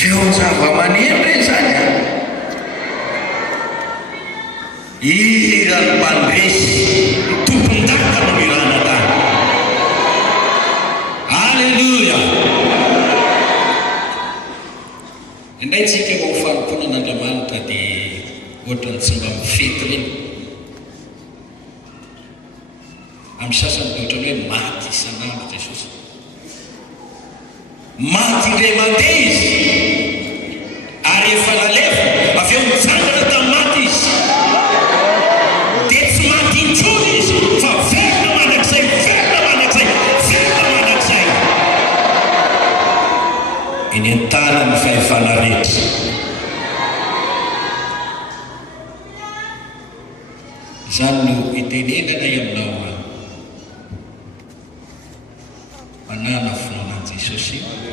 Feon-java-maneno zany a irany mpandresy tompon-daka no irana tany. Alleluia. Indray tsika ho fanomponan'Andriamanitra dia ohatrany tsy mba mifety reny. Amin'ny sasany dia ohatrany hoe maty isan'andro Jesosy. Maty indray mandeha izy ary efa nalefa avy eo mijangana tamin'ny maty izy dia tsy maty intsony izy fa verina manak'izay, verina manak'izay, verina manak'izay. Eny an-tany ny fahefana rehetra. Izany no itenenana aminao manana finoanan' Jesosy.